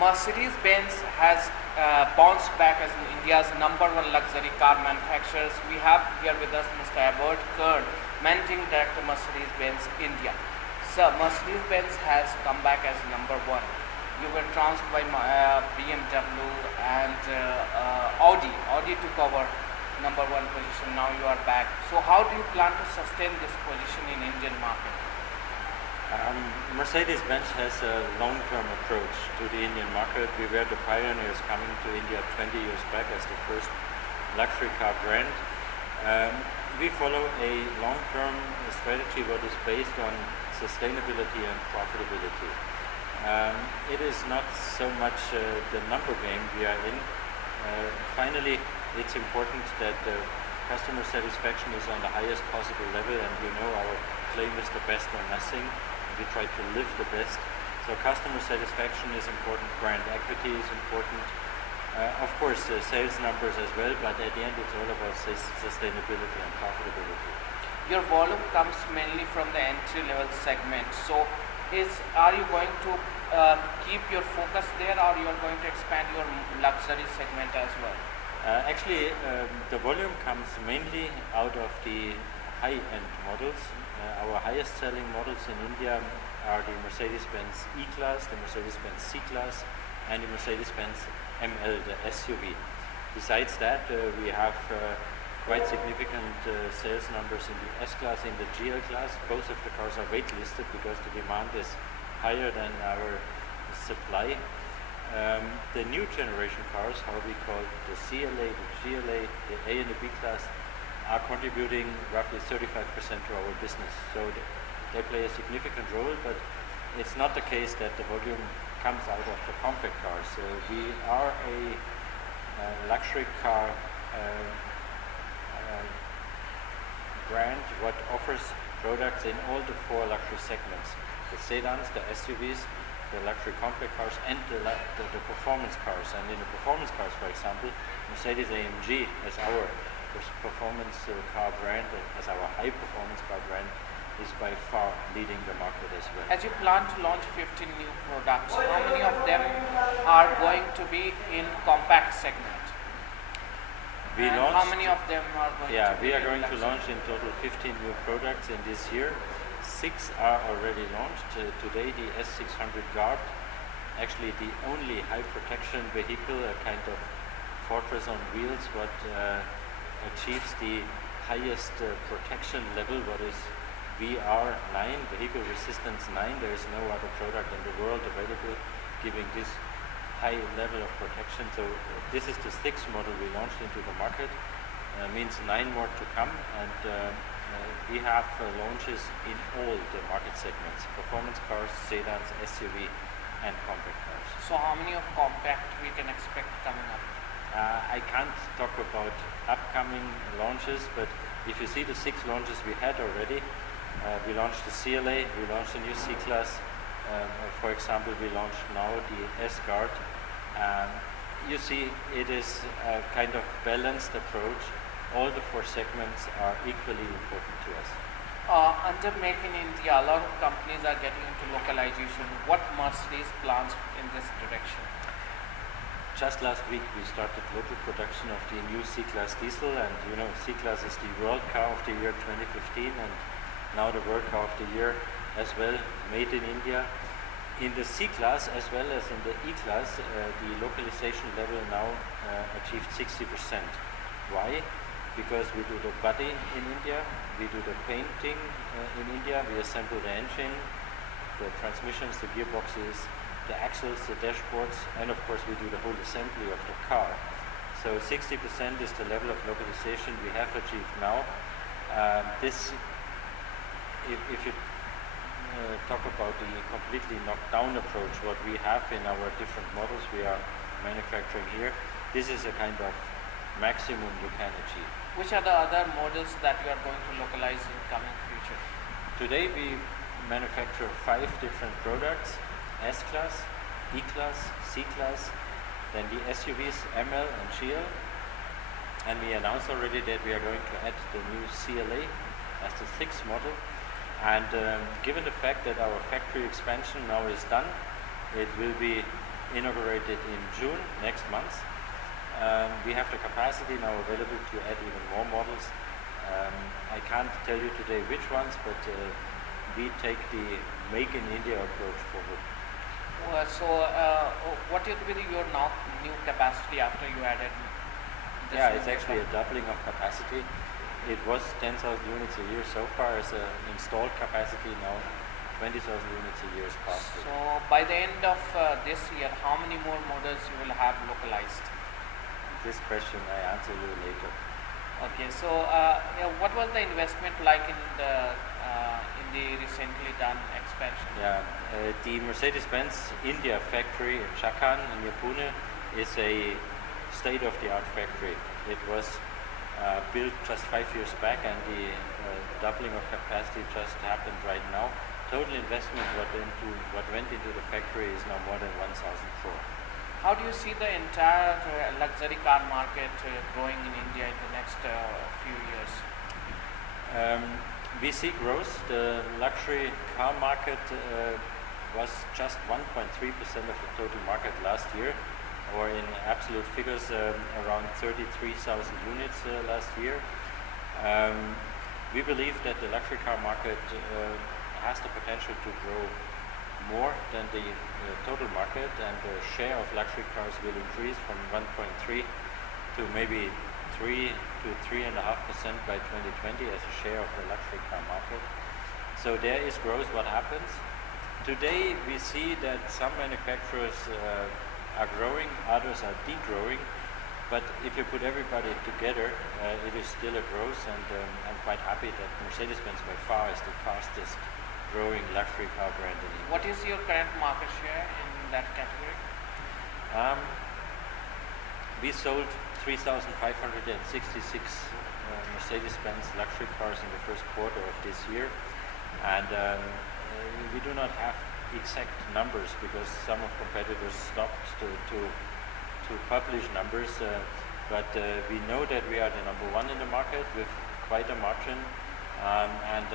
Mercedes-Benz has bounced back as India's #1 luxury car manufacturers. We have here with us Mr. Ebert Kern, Managing Director, Mercedes-Benz India. Sir, Mercedes-Benz has come back as #1. You were trounced by BMW and Audi. Audi took over #1 position. Now you are back. So how do you plan to sustain this position in Indian market? Mercedes-Benz has a long-term approach to the Indian market. We were the pioneers coming to India 20 years back as the first luxury car brand. We follow a long-term strategy what is based on sustainability and profitability. It is not so much the number game we are in. Finally, it's important that customer satisfaction is on the highest possible level, and you know our claim is the best or nothing. We try to live the best. So customer satisfaction is important, brand equity is important. Of course, sales numbers as well, but at the end it's all about sustainability and profitability. Your volume comes mainly from the entry-level segment. So are you going to keep your focus there, or you are going to expand your luxury segment as well? Actually, the volume comes mainly out of the high-end models. Our highest selling models in India are the Mercedes-Benz E-Class, the Mercedes-Benz C-Class, and the Mercedes-Benz ML, the SUV. Besides that, we have quite significant sales numbers in the S-Class, in the GL Class. Both of the cars are waitlisted because the demand is higher than our supply. The new generation cars, how we call the CLA, the GLA, the A and the B Class, are contributing roughly 35% to our business. So they play a significant role, but it's not the case that the volume comes out of the compact cars. We are a luxury car brand what offers products in all the 4 luxury segments: the sedans, the SUVs, the luxury compact cars, and the performance cars. And in the performance cars, for example, Mercedes-AMG as our performance car brand, as our high performance car brand, is by far leading the market as well. As you plan to launch 15 new products, how many of them are going to be in compact segment? How many of them are going to be we are going to launch in total 15 new products in this year. 6 are already launched. Today the S600 Guard, actually the only high protection vehicle, a kind of fortress on wheels, what achieves the highest protection level, what is VR9, Vehicle Resistance 9. There is no other product in the world available giving this high level of protection. So this is the 6th model we launched into the market. Means 9 more to come, and we have launches in all the market segments: performance cars, sedans, SUV, and compact cars. So how many of compact we can expect coming up? I can't talk about upcoming launches, but if you see the 6 launches we had already, we launched the CLA, we launched the new C-Class, for example, we launched now the S-Guard. You see, it is a kind of balanced approach. All the 4 segments are equally important to us. Under Make in India, a lot of companies are getting into localization. What Mercedes plans in this direction? Just last week we started local production of the new C-Class diesel, and you know C-Class is the World Car of the Year 2015 and now the World Car of the Year as well, made in India. In the C-Class as well as in the E-Class, the localization level now achieved 60%. Why? Because we do the body in India, we do the painting in India, we assemble the engine, the transmissions, the gearboxes, the axles, the dashboards, and of course we do the whole assembly of the car. So 60% is the level of localization we have achieved now. If you talk about the completely knocked down approach, what we have in our different models we are manufacturing here, this is a kind of maximum you can achieve. Which are the other models that you are going to localize in coming future? Today we manufacture 5 different products: S-Class, E-Class, C-Class, then the SUVs ML and GL, and we announced already that we are going to add the new CLA as the 6th model. And given the fact that our factory expansion now is done, it will be inaugurated in June next month. We have the capacity now available to add even more models. I can't tell you today which ones, but we take the Make in India approach forward. What will be your now new capacity after you added this? Yeah, it's actually a doubling of capacity. It was 10,000 units a year so far as an installed capacity, now 20,000 units a year is possible. So by the end of this year, how many more models you will have localized? This question I answer you later. Okay, so what was the investment like in the recently done expansion? Yeah, the Mercedes-Benz India factory in Chakan near Pune is a state-of-the-art factory. It was built just 5 years back, and the doubling of capacity just happened right now. Total investment what went into the factory is now more than 1,000 crore. How do you see the entire luxury car market growing in India in the next few years? We see growth. The luxury car market was just 1.3% of the total market last year, or in absolute figures around 33,000 units last year. We believe that the luxury car market has the potential to grow more than the total market, and the share of luxury cars will increase from 1.3 to maybe 3 to 3.5% by 2020 as a share of the luxury car market. So there is growth. What happens? Today we see that some manufacturers are growing, others are degrowing, but if you put everybody together, it is still a growth, and I'm quite happy that Mercedes-Benz by far is the fastest growing luxury car brand in India. What is your current market share in that category? We sold 3,566 Mercedes-Benz luxury cars in the first quarter of this year, and we do not have exact numbers because some of competitors stopped to publish numbers, but we know that we are the number one in the market with quite a margin. And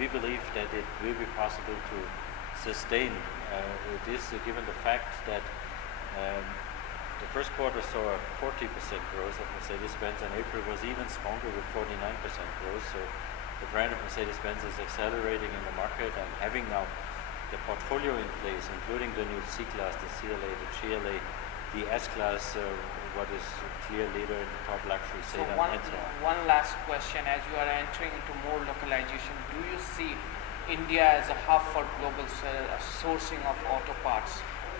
we believe that it will be possible to sustain this, given the fact that the first quarter saw a 40% growth of Mercedes-Benz, and April was even stronger with 49% growth. So the brand of Mercedes-Benz is accelerating in the market, and having now the portfolio in place, including the new C-Class, the CLA, the GLA, the S-Class, what is clear leader in the top luxury sedan. So one last question, as you are entering into more localization, do you see India as a hub for global sourcing of auto parts?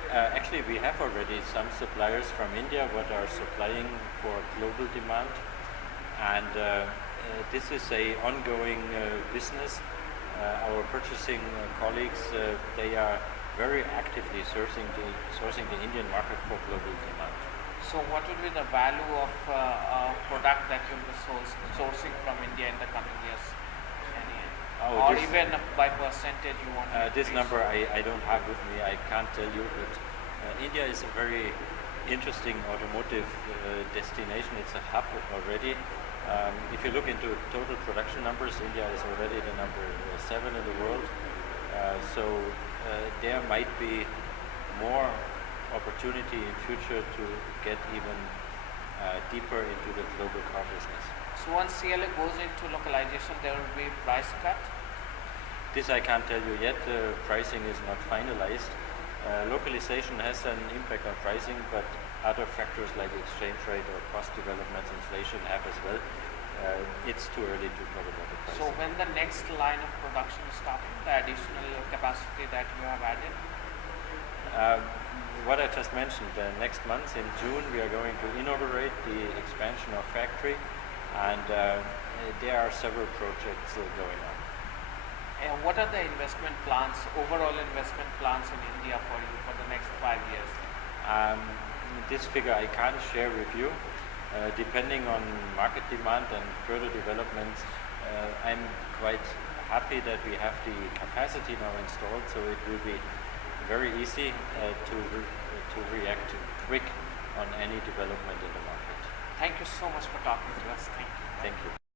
Actually, we have already some suppliers from India what are supplying for global demand, and this is a ongoing business. Our purchasing colleagues, they are very actively sourcing the Indian market for global demand. So what will be the value of product that you'll be sourcing from India in the coming years? Or even by percentage you want to this number I don't have with me, I can't tell you, but India is a very interesting automotive destination. It's a hub already. If you look into total production numbers, India is already the number 7 in the world. So there might be more opportunity in future to get even deeper into the global car business. So once CLA goes into localization, there will be price cut? This I can't tell you yet. Pricing is not finalized. Localization has an impact on pricing, but other factors like exchange rate or cost developments, inflation have as well. It's too early to talk about the pricing. So when the next line of production is starting, the additional capacity that you have added? What I just mentioned, next month in June we are going to inaugurate the expansion of factory, and there are several projects going on. And what are the investment plans, overall investment plans in India for you for the next 5 years? This figure I can't share with you. Depending on market demand and further developments, I'm quite happy that we have the capacity now installed, so it will be very easy to react quick on any development in the market. Thank you so much for talking to us. Thank you. Thank you.